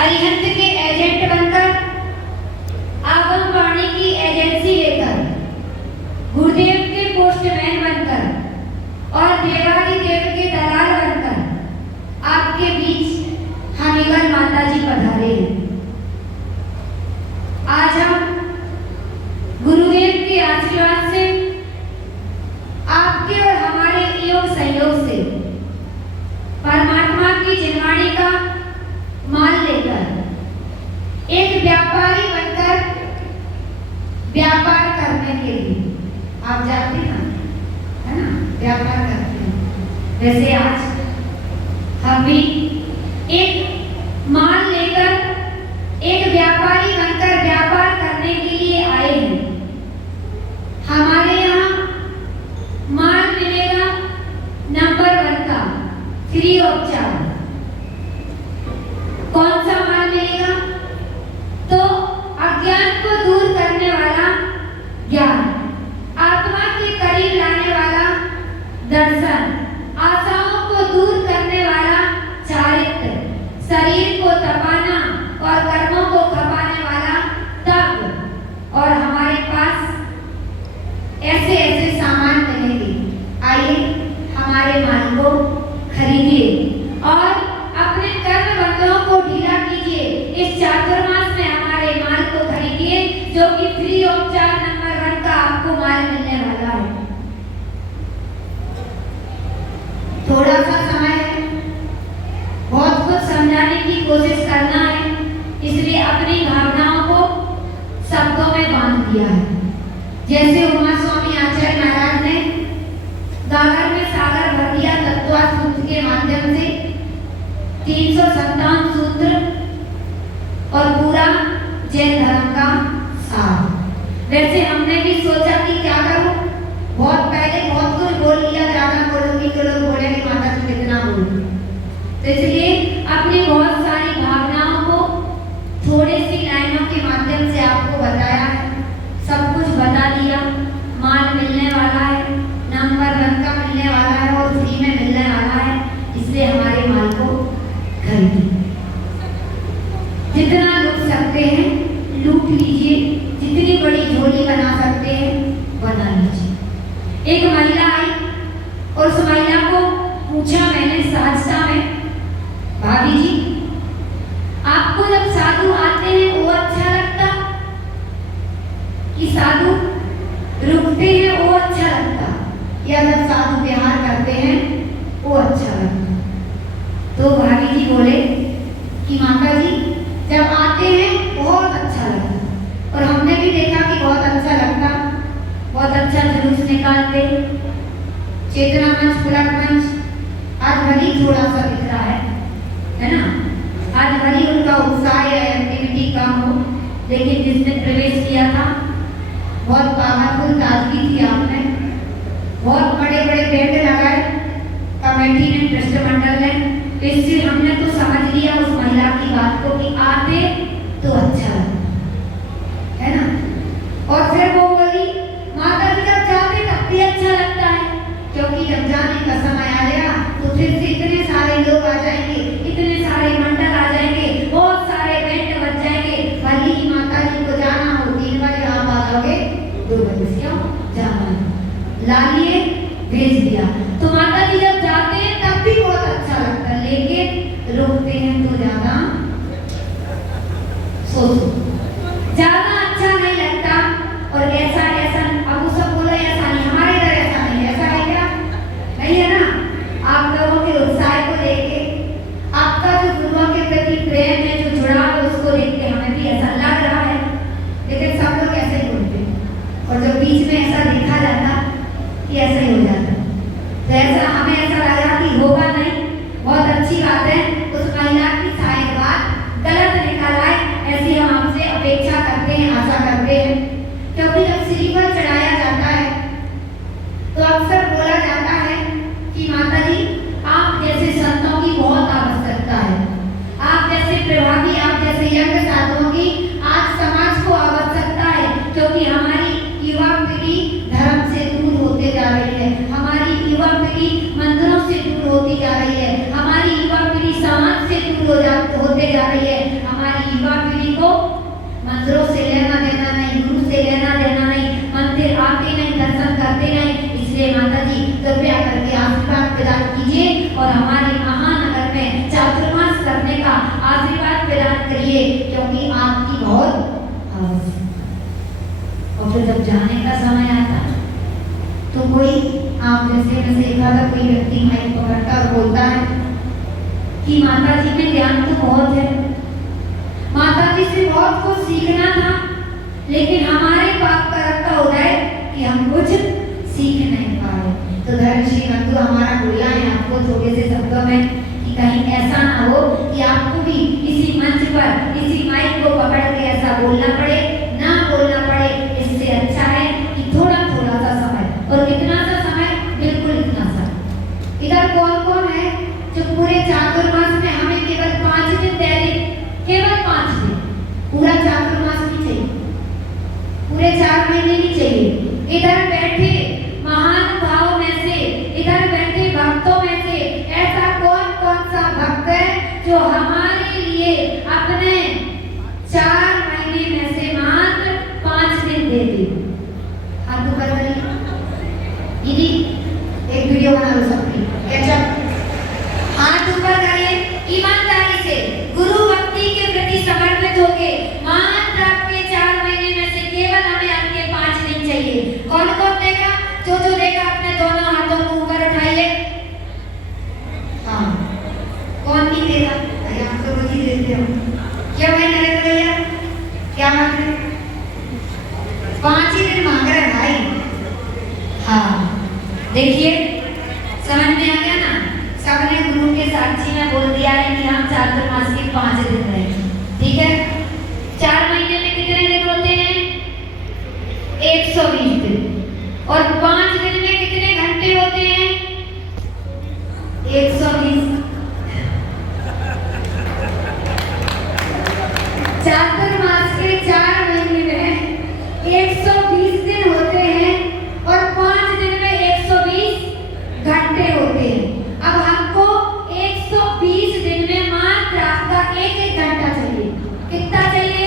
अरिहंत के एजेंट बनकर, आगमवाणी की एजेंसी लेकर, गुरुदेव के पोस्टमैन बनकर और देवारी देव के दलाल बनकर आपके बीच हमीगल माता जी पधारे हैं। आज हम गुरुदेव के आशीर्वाद से, आपके और हमारे योग सहयोग से परमात्मा की जिनवाणी का माल लेकर एक व्यापारी बनकर व्यापार करने के लिए आप जाते हैं, है ना, व्यापार करते हैं। वैसे आज हम भी एक माल लेकर एक व्यापारी बनकर व्यापार करने के लिए आए हैं। हमारे यहाँ माल मिलेगा नंबर 1 का, फ्री ऑफ चार्ज। कौन सा माल मिलेगा? तो अज्ञान को दूर करने वाला ज्ञान, आत्मा के करीब लाने वाला दर्शन, आशाओं को दूर करने वाला चारित्र, शरीर को तपाना और कर्मों को खपाने वाला तप। और हमारे पास ऐसे ऐसे सामान मिलेंगे। आइए हमारे माल को खरीदिए और अपने कर्म बंधनों को ढीला कीजिए। इस चातुर्मास में हमारे माल को खरीदिए, जो कि फ्री ऑफ चार्ज नंबर 1 का आपको माल मिलने वाला है। थोड़ा सा समय है, बहुत कुछ समझाने की कोशिश करना है, इसलिए अपनी भावनाओं को शब्दों में बांध दिया है। जैसे उमा स्वामी आचार्य महाराज ने गागर में सागर भर दिया तत्वार्थ सूत्र के माध्यम से 357 सूत्र और पूरा जैन धर्म का सार। वैसे हमने भी सोचा कि क्या करूं, बहुत पहले बहुत कुछ बोल लिया, ज्यादा बोलूंगी तो लोग बोलेंगे माता जी कितना बोल। तो इसलिए अपनी बहुत सारी भावनाओं को थोड़ी सी लाइनों के माध्यम से आपको बताया है, सब कुछ बता दिया। माल मिलने वाला है, नंबर 1 का मिलने वाला है और फ्री में मिलने वाला है, इसलिए हमारे माल को खरीदिए। जितना लूट सकते हैं लूट लीजिए, जितनी बड़ी झोली बना सकते हैं बना लीजिए। एक महिला आई और उस महिला को पूछा मैंने सहजता में, भाभी जी आपको जब साधु आते हैं वो अच्छा लगता कि साधु रुकते हैं वो अच्छा लगता, या जब साधु व्यवहार करते हैं वो अच्छा लगता? तो भाभी जी बोले कि माता जी जब आते हैं बहुत अच्छा लगता, और हमने भी देखा कि बहुत अच्छा लगता, बहुत अच्छा जुलूस निकालते, चेतना मंच, पुलक मंच आज भली थोड़ा सा दिख रहा है ना, आज भली उनका उत्साह या एक्टिविटी कम हो, लेकिन जिसने प्रवेश किया था बहुत पावरफुल ताजगी थी। आपने बहुत बड़े बड़े बेड लगाए कमेटी ने, ट्रस्ट मंडल ने, तो इससे हमने तो समझ लिया उस महिला की बात को कि आते तो अच्छा है ना। और फिर वो बोली माता जी जब जाते तब भी अच्छा लगता है, क्योंकि जब जाने का समय आ गया तो फिर से इतने सारे लोग आ जाएंगे, इतने सारे मंडल आ जाएंगे, बहुत सारे बैंड बज जाएंगे। भली ही माता जी को जाना हो 3 बजे आप आ जाओगे, 2 बजे से क्यों जाना है, ला लिए भेज दिया। तो माता जी जब जाते हैं तब भी बहुत अच्छा लगता है, लेकिन रोकते हैं तो ज्यादा सोचो, ज्यादा अच्छा नहीं लगता। और ऐसा ऐसा अब वो सब बोला ऐसा नहीं, हमारे इधर ऐसा नहीं, ऐसा है क्या? नहीं है ना। आप लोगों के उत्साह को लेके, आपका जो गुरुओं के प्रति प्रेम है, जो जुड़ाव है, उसको देख के हमें भी ऐसा लग रहा है, लेकिन सब लोग ऐसे ही बोलते हैं। और जब बीच में ऐसा देखा जाता कि ऐसा ही हो जाता, तो ऐसा हमें ऐसा लगा कि होगा नहीं। बहुत अच्छी बात है, उस महिला की शायद बात करते रहें। इसलिए माता जी कृपया करके आशीर्वाद प्रदान कीजिए और हमारे महानगर में चातुर्मास करने का आशीर्वाद प्रदान करिए, क्योंकि आपकी बहुत आवश्यकता। और फिर जब जाने का समय आता तो कोई आप जैसे मैं देखा था, कोई व्यक्ति माइक पकड़ता और बोलता है कि माता जी में ज्ञान तो बहुत है, माता जी से बहुत कुछ सीखना था, लेकिन हमारे पाप कर्म का उदय कि हम कुछ सीख नहीं पा रहे। तो धर्म श्री बंधु हमारा बोलना है आपको थोड़े से शब्दों में कि कहीं ऐसा ना हो कि आपको भी इसी मंच पर इसी माइक को पकड़ के ऐसा बोलना पड़े, ना बोलना पड़े। इससे अच्छा है कि थोड़ा थोड़ा सा समय, और कितना सा समय, बिल्कुल इतना सा। इधर कौन कौन है जो पूरे चातुर्मास में हमें केवल 5 दिन दे दे, केवल 5 दिन, पूरा चातुर्मास नहीं चाहिए, पूरे 4 महीने नहीं चाहिए। इधर बैठे महान भाव में से, इधर बैठे भक्तों में से ऐसा कौन कौन सा भक्त है जो हमारे लिए अपने 4 महीने में से मात्र 5 दिन दे दे? हाथ ऊपर करिए। दीदी एक वीडियो बना लो सबकी, कैचअप। हाथ ऊपर करिए, ईमानदारी से गुरु भक्ति के प्रति समर्पित होके मात्र आपके 4 महीने में से केवल हमें आपके 5 दिन चाहिए। कौन कौन देगा? जो देगा अपने दोनों हाथों को ऊपर उठाइए। हाँ, कौन नहीं देगा? भैया आप तो रोज ही देते हो, क्या भाई नरेंद्र भैया? क्या मांग रहे? 5 ही दिन मांग रहे भाई। हाँ देखिए, समझ में आ गया ना? सबने गुरु के साक्षी में बोल दिया है कि हम चातुर्मास के 5 दिन रहेंगे, ठीक है? 4 महीने में कितने दिन होते हैं? 120 दिन। और 5 दिन में कितने घंटे होते हैं? 120। चातुर्मास के 4 महीने में 120 दिन होते हैं और 5 दिन में 120 घंटे होते हैं। अब हमको 120 दिन में मात्र आपका 1-1 घंटा चाहिए। कितना चाहिए?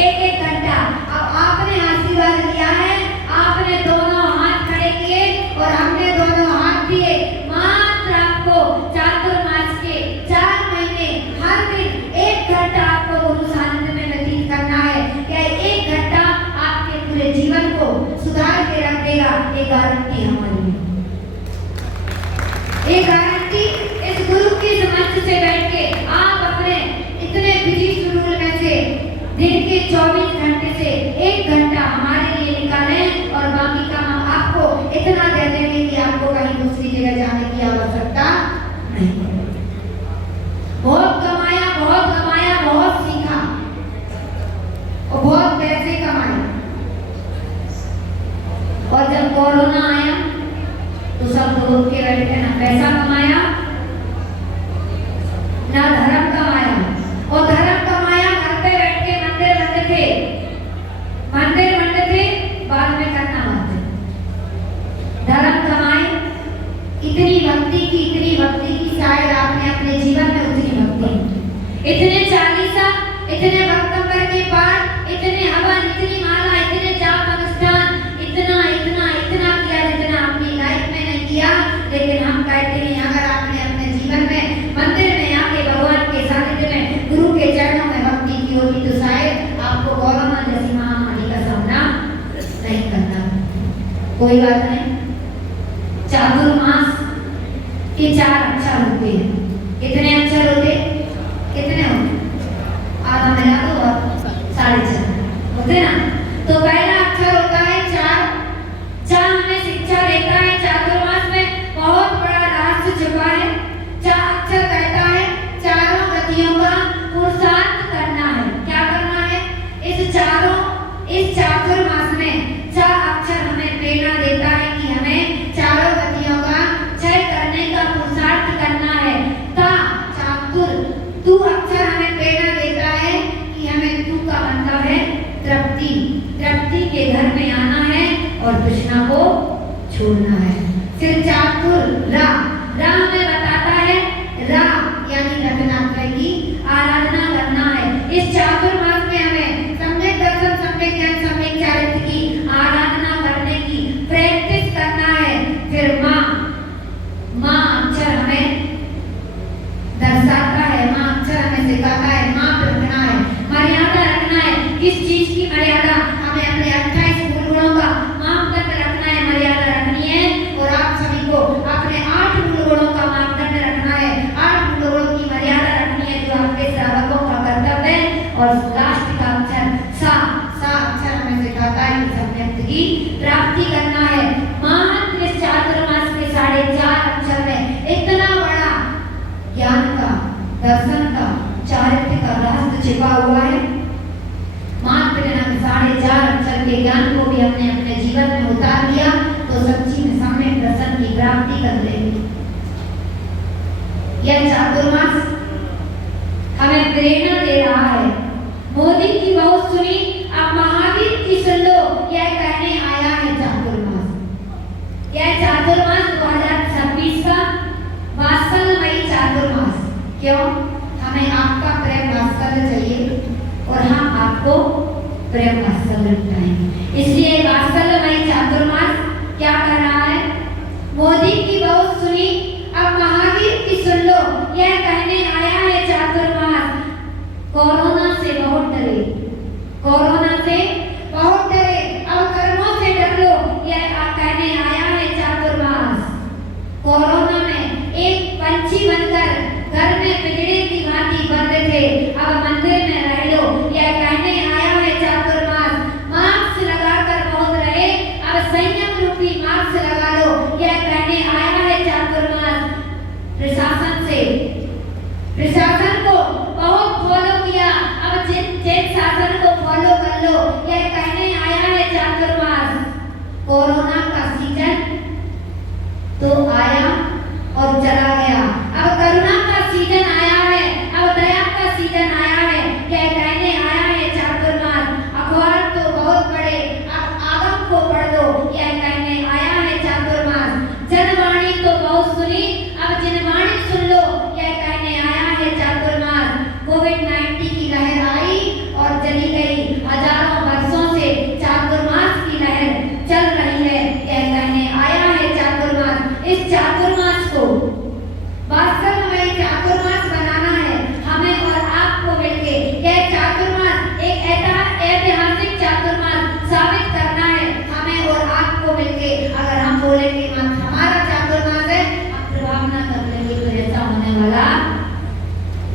1-1 घंटा। अब आपने आशीर्वाद लिया है, आपने दोनों हाथ खड़े किए और हमने दोनों हाथ दिए। मात्र आपको चातुर्मास के 4 महीने हर दिन 1 घंटा आपको गुरु सानिध्य में व्यतीत करना है। क्या 1 घंटा आपके पूरे जीवन को सुधार के रख देगा? ये गारंटी हमारी है, ये गारंटी। इस गुरु की मंच से बैठ के आप अपने इतने बिजी शेड्यूल में से दिन के 24 घंटे से 1 घंटा हमारे लिए निकालें और बाकी का हम आपको इतना दे देंगे कि आपको कहीं दूसरी जगह जाने की आवश्यकता नहीं। बहुत कमाया, बहुत सीखा और बहुत पैसे कमाए, और जब कोरोना आया तो सब लोग के बैठे ना पैसा कमाया ना धर्म कमाया। और धर्म कमाया घर पे बैठ के, मंदिर बंद थे, बाद में करना मत। धर्म कमाए, इतनी भक्ति की शायद आपने अपने जीवन में उतनी भक्ति, इतने चालीसा, इतने भक्तंबर के पाठ, इतने हवन, इतनी माला, इतने जाप अनुष्ठान, इतना किया जितना अपनी लाइफ में नहीं किया। लेकिन हम कहते हैं अगर आपने अपने जीवन में मंदिर में आके भगवान के सानिध्य में गुरु के चरणों में भक्ति की होगी तो शायद आपको कोरोना जैसी महामारी का सामना नहीं करना। कोई बात नहीं, चातुर्मास के 4 अक्षर होते हैं। कितने अक्षर होते? कितने होते? आधा मिला तो 4.5 होते ना। तो पहला अक्षर होता है चार। हमें शिक्षा देता है चातुर्मास में बहुत बड़ा रहस्य छुपा है। अक्षर कहता है चारों गतियों का पुरुषार्थ करना है। क्या करना है? इस चातुर्मास में 4 अक्षर हमें प्रेरणा देता है कि हमें चारों गतियों का क्षय करने का पुरुषार्थ करना है। तू अक्षर हमें प्रेरणा देता है कि हमें तू का मतलब है तृप्ति के घर में आना है और तृष्णा को छोड़ना है। फिर चातुर रा हमें बताता है यानी रत्नात्रय की आराधना करना है। इस चातुर्मास में हमें सम्यक दर्शन, सम्यक ज्ञान, सम्यक चारित्र की आराधना करने की प्रैक्टिस दर्शन का, चारित्र्य का रहस्य छिपा हुआ है। मात्र 4.5 अक्षर के ज्ञान को भी हमने अपने जीवन में उतार लिया तो सच्ची में सम्यक दर्शन की प्राप्ति कर लेंगे। यह चातुर्मास हमें प्रेरणा दे रहा है। मोदी की बहुत सुनी, अब महावीर की सुन लो, यह कहने आया है चातुर्मास। यह चातुर्मास 2026 का वात्सल्यमयी चातुर्मास। क्यों? हमें आपका प्रेम वात्सल्य चाहिए और हम आपको प्रेम वात्सल्य लुटाएंगे। इसलिए वात्सल्यमयी चातुर्मास क्या कर रहा है? मोदी की बहुत सुनी, अब महावीर की सुन लो, यह कहने आया है चातुर्मास। कोरोना से बहुत डरे, कोरोना से बहुत डरे, अब कर्मों से डर लो, यह कहने आया है चातुर्मास। कोरोना में एक पंछी बनकर घर में पिंजरे की भांति बंद थे, अब मंदिर में रह लो, यह कहने आया है चातुर्मास। मास्क लगाकर बहुत रहे, अब संयम रूपी मास्क लगा लो, यह कहने आया है चातुर्मास। प्रशासन को बहुत फॉलो किया, अब जिन शासन को फॉलो कर लो, यह कहने आया है चातुर्मास। कोरोना का सीजन तो आया और चला गया, अब करुणा का सीजन आया है, अब दया का सीजन आया है, यह कहने आया है चातुर्मास। अखबार तो बहुत बड़े, अब आगम को पढ़ लो, यह कहने आया है चातुर्मास। जनवाणी तो बहुत सुनी, अब जिनवाणी सुन लो, यह कहने आया है चातुर्मास। कोविड-19 की लहर आई और चली गई, हजारों वर्षों से चातुर्मास की लहर चल रही है, यह कहने आया है चातुर्मास। इस चातुर्मास को वास्तव में चातुर्मास बनाना है हमें और आपको मिलके। यह चातुर्मास एक ऐतिहासिक चातुर्मास साबित करना है हमें और आपको मिलके। अगर हम बोलेंगे हमारा चातुर्मास है, हम प्रभाव न कर लेंगे तो ऐसा होने वाला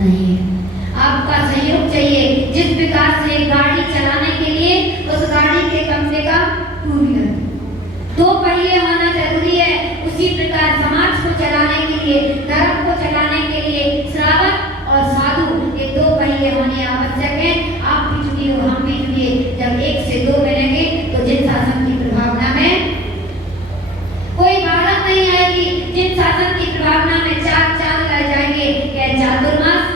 नहीं है। आपका सहयोग चाहिए। जिस प्रकार से गाड़ी चलाने के लिए उस गाड़ी के कम से कम 2 व्हीलर, 2 पहिए होना जरूरी है, उसी प्रकार समाज को चलाने के लिए, धर्म को चलाने के लिए श्रावक और साधु ये 2 पहिए होने आवश्यक है। आप भी जुड़िए और हम भी जुड़िए। जब 1 से 2 बनेंगे तो जिन शासन की प्रभावना में कोई बाधा नहीं आएगी, जिन शासन की प्रभावना में 4 चांद लग जाएंगे। यह चातुर्मास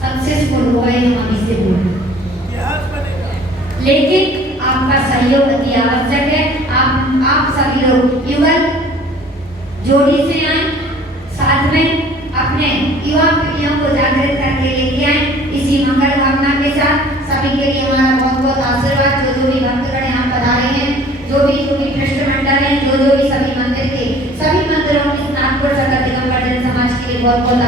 सक्सेसफुल हुआ है, हम इसे बोल, लेकिन आपका सहयोग अति आवश्यक है। आप सभी लोग युगल जोड़ी से आए, साथ में अपने युवा पीढ़ियों को जागृत करके लेके आए। इसी मंगल भावना के साथ सभी के लिए हमारा बहुत बहुत आशीर्वाद। जो भी भक्तगण यहाँ पधारे हैं, जो भी ट्रस्ट मंडल हैं, जो भी सभी मंदिर के सभी मंदिरों की नागपुर सकल दिगंबर जन समाज के लिए बहुत बहुत